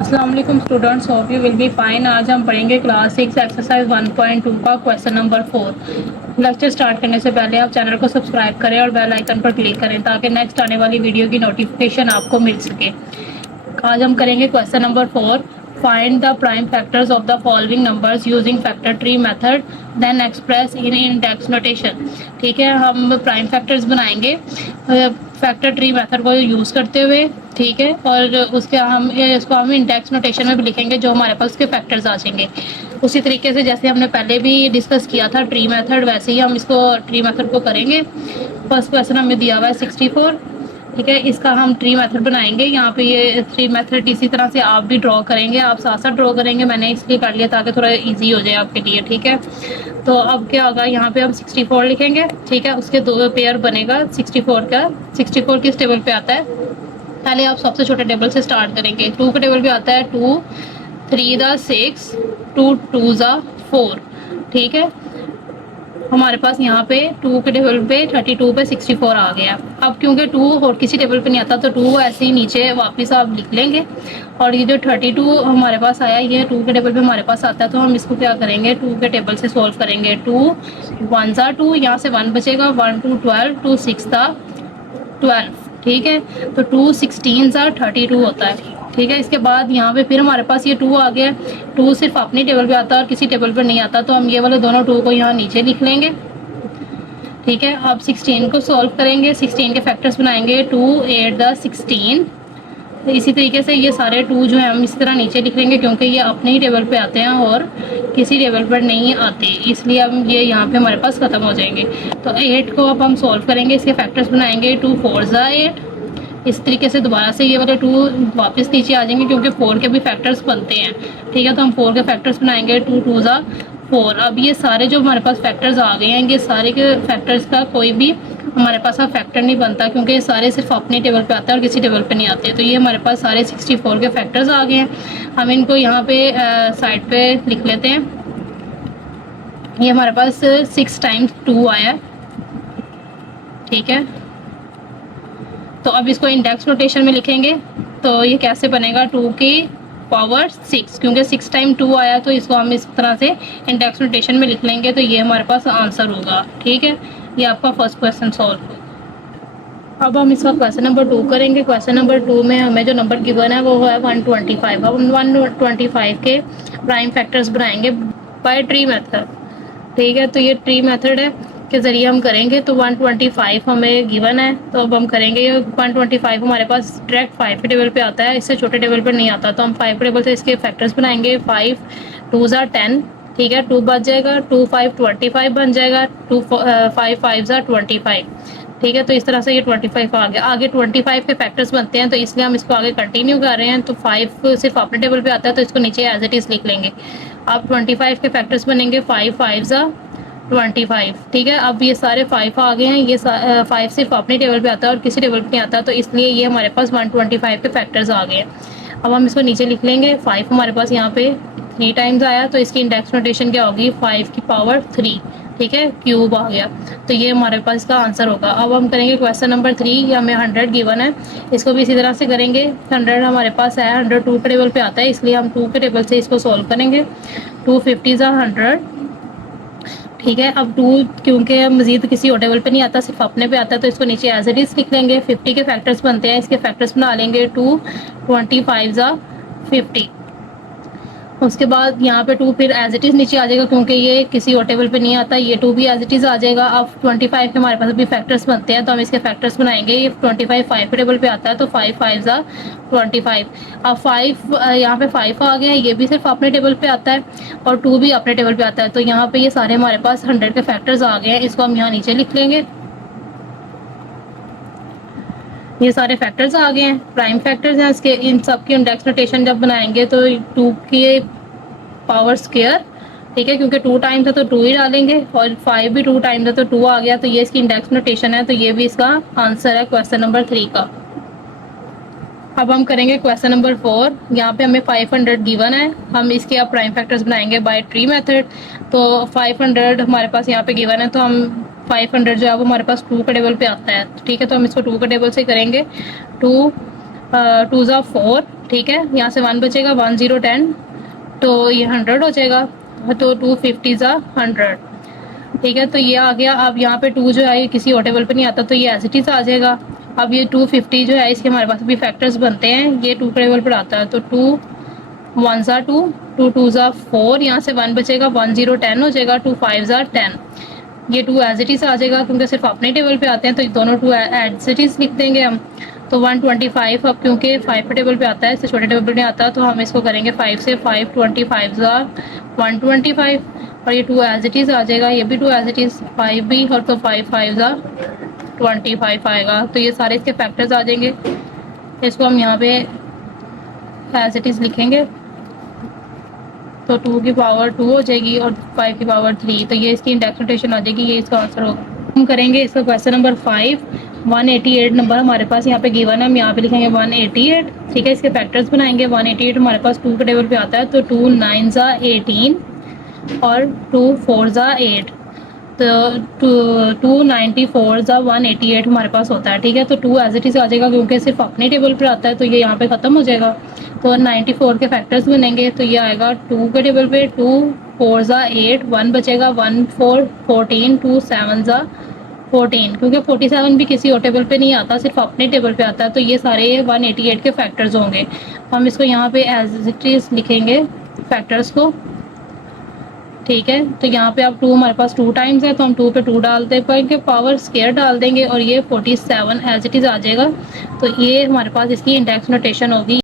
अस्सलाम वालेकुम students, hope you will be fine. आज हम पढ़ेंगे क्लास 6 एक्सरसाइज 1.2 का क्वेश्चन नंबर 4। लेक्चर स्टार्ट करने से पहले आप चैनल को सब्सक्राइब करें और बेल आइकन पर क्लिक करें ताकि नेक्स्ट आने वाली वीडियो की नोटिफिकेशन आपको मिल सके। आज हम करेंगे question number 4। Find the prime factors of the following numbers using factor tree method then express in index notation. ठीक है, हम प्राइम फैक्टर्स बनाएंगे फैक्टर ट्री मेथड को यूज़ करते हुए। ठीक है, और इसको हम इंडेक्स नोटेशन में भी लिखेंगे जो हमारे पास के फैक्टर्स आ जाएंगे। उसी तरीके से जैसे हमने पहले भी डिस्कस किया था ट्री मेथड, वैसे ही हम इसको ट्री मेथड को करेंगे। फर्स्ट क्वेश्चन हमें दिया हुआ है 64। ठीक है, इसका हम ट्री मेथड बनाएंगे। यहाँ पे ये ट्री मेथड इसी तरह से आप भी ड्रॉ करेंगे, आप साथ साथ ड्रॉ करेंगे। मैंने इसलिए कर लिया ताकि थोड़ा इजी हो जाए आपके लिए। ठीक है, तो अब क्या होगा, यहाँ पे हम 64 लिखेंगे। ठीक है, उसके दो पेयर बनेगा 64 का। 64 किस टेबल पे आता है, पहले आप सबसे छोटे टेबल से स्टार्ट करेंगे। 2 के टेबल पे आता है 2, 3 दा 6, 2 2 ज़ा 4। ठीक है, हमारे पास यहाँ पे 2 के टेबल पे 32 पे 64 आ गया। अब क्योंकि 2 और किसी टेबल पे नहीं आता तो 2 ऐसे ही नीचे वापस आप लिख लेंगे। और ये जो 32 हमारे पास आया, ये 2 के टेबल पे हमारे पास आता है, तो हम इसको क्या करेंगे, 2 के टेबल से सॉल्व करेंगे। 2 1 ज़ा 2, यहाँ से 1 बचेगा, 1 2 12, 2 6 दा 12। ठीक है, तो 2 16 ज़ा 32 होता है। ठीक है, इसके बाद यहाँ पे फिर हमारे पास ये 2 आ गया। 2 सिर्फ अपनी टेबल पे आता है और किसी टेबल पर नहीं आता, तो हम ये वाले दोनों 2 को यहाँ नीचे लिख लेंगे। ठीक है, अब 16 को सॉल्व करेंगे, 16 के फैक्टर्स बनाएंगे। 2 8 दा 16। तो इसी तरीके से ये सारे 2 जो है हम इस तरह नीचे लिख लेंगे क्योंकि ये अपने ही टेबल पे आते हैं और किसी टेबल पर नहीं आते, इसलिए अब ये यहाँ पे हमारे पास ख़त्म हो जाएंगे। तो 8 को अब हम सॉल्व करेंगे, इसके फैक्टर्स बनाएंगे। 2 4 ज़ा 8। इस तरीके से दोबारा से ये वाले 2 वापस नीचे आ जाएंगे क्योंकि 4 के भी फैक्टर्स बनते हैं। ठीक है, तो हम 4 के फैक्टर्स बनाएंगे। 2 2 ज़ा 4। अब ये सारे जो हमारे पास फैक्टर्स आ गए हैं, ये सारे के फैक्टर्स का कोई भी हमारे पास अब फैक्टर नहीं बनता क्योंकि ये सारे सिर्फ अपनी टेबल पे आते हैं और किसी टेबल पे नहीं आते। तो ये हमारे पास सारे 64 के फैक्टर्स आ गए हैं। हम इनको यहाँ पे साइड पे लिख लेते हैं। ये हमारे पास 6 टाइम्स 2 आया। ठीक है, तो अब इसको इंडेक्स नोटेशन में लिखेंगे। तो ये कैसे बनेगा, 2 की पावर 6, क्योंकि 6 टाइम 2 आया तो इसको हम इस तरह से इंडेक्स नोटेशन में लिख लेंगे, तो ये हमारे पास आंसर होगा। ठीक है, ये आपका फर्स्ट क्वेश्चन सॉल्व। अब हम इसका क्वेश्चन नंबर 2 करेंगे। क्वेश्चन नंबर 2 में हमें जो नंबर गिवन है वो है 125। अब हम 125 के प्राइम फैक्टर्स बनाएंगे बाय ट्री मेथड। ठीक है, तो ये ट्री मेथड है के ज़रिए हम करेंगे। तो 125 हमें गिवन है, तो अब हम करेंगे। ये 125 हमारे पास डायरेक्ट 5 के टेबल पे आता है, इससे छोटे टेबल पर नहीं आता, तो हम 5 टेबल से इसके फैक्टर्स बनाएंगे। 5 2 ज़ा 10। ठीक है, 2 बच जाएगा, 2 5 25 बन जाएगा, 2 5 5 ज़ा 25। ठीक है, तो इस तरह से ये 25 आ गया। आगे 25 के फैक्टर्स बनते हैं, तो इसलिए हम इसको आगे कंटिन्यू कर रहे हैं। तो 5 सिर्फ अपने टेबल पे आता है, तो इसको नीचे एज इट इज़ लिख लेंगे। अब 25 के फैक्टर्स बनेंगे। 5 5 ज़ा 25। ठीक है, अब ये सारे 5 आ गए हैं। ये 5 सिर्फ अपनी टेबल पे आता है और किसी टेबल पे नहीं आता, तो इसलिए ये हमारे पास 125 के फैक्टर्स आ गए हैं। अब हम इसको नीचे लिख लेंगे। 5 हमारे पास यहाँ पे 3 टाइम्स आया, तो इसकी इंडेक्स नोटेशन क्या होगी, 5 की पावर 3। ठीक है, क्यूब आ गया, तो ये हमारे पास इसका आंसर होगा। अब हम करेंगे क्वेश्चन नंबर 3। ये हमें 100 गिवन है, इसको भी इसी तरह से करेंगे। 100 हमारे पास है, 100 2 के टेबल पे आता है, इसलिए हम 2 के टेबल से इसको सॉल्व करेंगे। 2 50 ज़ा 100। ठीक है, अब 2 क्योंकि मज़ीद किसी और टेबल पे नहीं आता, सिर्फ अपने पे आता है, तो इसको नीचे एज इट इज़ लिख लेंगे। 50 के फैक्टर्स बनते हैं, इसके फैक्टर्स बना लेंगे। 2 25 ज़ा 50। उसके बाद यहाँ पे 2 फिर एज इट इज़ नीचे आ जाएगा क्योंकि ये किसी और टेबल पे नहीं आता, ये 2 भी एज इट इज़ आ जाएगा। अब 25 के हमारे पास भी फैक्टर्स बनते हैं, तो हम इसके फैक्टर्स बनाएंगे। ये 25 5 टेबल पे आता है, तो 5 5 ज़ा 25। अब 5 यहाँ पे 5 आ गया, ये भी सिर्फ अपने टेबल पे आता है और 2 भी अपने टेबल पे आता है, तो यहाँ पे ये सारे हमारे पास 100 के फैक्टर्स आ गए हैं। इसको हम यहाँ नीचे लिख लेंगे। ये सारे फैक्टर्स आ गए हैं, प्राइम फैक्टर्स हैं इसके। इन सब की इंडेक्स नोटेशन जब बनाएंगे तो 2 की पावर स्क्वायर। ठीक है, क्योंकि 2 टाइम्स है तो 2 ही डालेंगे, और 5 भी 2 टाइम्स है तो 2 आ गया, तो ये इसकी इंडेक्स नोटेशन है, तो ये भी इसका आंसर है क्वेश्चन नंबर 3 का। अब हम करेंगे क्वेश्चन नंबर 4। यहाँ पे हमें 500 गिवन है, हम इसके अब प्राइम फैक्टर्स बनाएंगे बाय ट्री मेथड। तो 500 हमारे पास यहाँ पे गिवन है, तो हम 500 जो है वो हमारे पास 2 के टेबल पे आता है। ठीक है, तो हम इसको 2 के टेबल से करेंगे। 2 2 ज़ा 4। ठीक है, यहाँ से 1 बचेगा, 1 0 10, तो ये 100 हो जाएगा, तो 250 ज़ा 100। ठीक है, तो ये आ गया। अब यहाँ पे 2 जो है ये किसी और टेबल पे नहीं आता, तो ये एज इट इज़ आ जाएगा। अब ये 250 जो है इसके हमारे पास भी फैक्टर्स बनते हैं, ये 2 के टेबल पर आता है, तो 2 1 ज़ा 2, 2 2 ज़ा 4, यहाँ से 1 बचेगा, 1 0 10 हो जाएगा, 2 5 ज़ा 10। ये 2 एज इट इज़ आ जाएगा, क्योंकि सिर्फ अपने टेबल पे आते हैं, तो ये दोनों 2 एज इट इज़ लिख देंगे हम। तो 125, अब क्योंकि 5 पे टेबल पे आता है, इससे छोटे टेबल पे नहीं आता, तो हम इसको करेंगे 5 से, 5 25 ज़ा 125, और ये 2 एज इट इज़ आ जाएगा, ये भी 2 एज इट इज़, 5 भी, और तो 5 5 ज़ा 25 आएगा। तो ये सारे इसके फैक्टर्स आ जाएंगे, इसको हम यहाँ पे एज इट इज़ लिखेंगे, तो 2 की पावर 2 हो जाएगी और 5 की पावर 3, तो ये इसकी इंडेक्स नोटेशन आ जाएगी, ये इसका आंसर होगा। हम करेंगे इसका क्वेश्चन नंबर 5। 188 नंबर हमारे पास यहाँ पे गिवन है, हम यहाँ पे लिखेंगे 188। ठीक है, इसके फैक्टर्स बनाएंगे। 188 हमारे पास 2 के टेबल पे आता है, तो 2 9 ज़ा 18 और 2 4 ज़ा 8, तो 294 ज़ा 188 हमारे पास होता है। ठीक है, तो 2 एज इट इज़ आ जाएगा, क्योंकि सिर्फ अपने टेबल पर आता है, तो ये यहाँ पे ख़त्म हो जाएगा। तो 94 के फैक्टर्स बनेंगे, तो ये आएगा 2 के टेबल पे, 2 4 ज़ा 8, 1 बचेगा, 1 4 14, 2 7 ज़ा 14, क्योंकि 47 भी किसी और टेबल पे नहीं आता, सिर्फ अपने टेबल पे आता है, तो ये सारे 188 के फैक्टर्स होंगे। हम इसको यहाँ पे एज इट इज़ लिखेंगे फैक्टर्स को। ठीक है, तो यहाँ पे अब 2 हमारे पास 2 टाइम्स है, तो हम 2 पे 2 डालते हैं, पर इनके पावर स्केयर डाल देंगे, और ये 47 एज इट इज़ आ जाएगा। तो ये हमारे पास इसकी इंडेक्स नोटेशन होगी।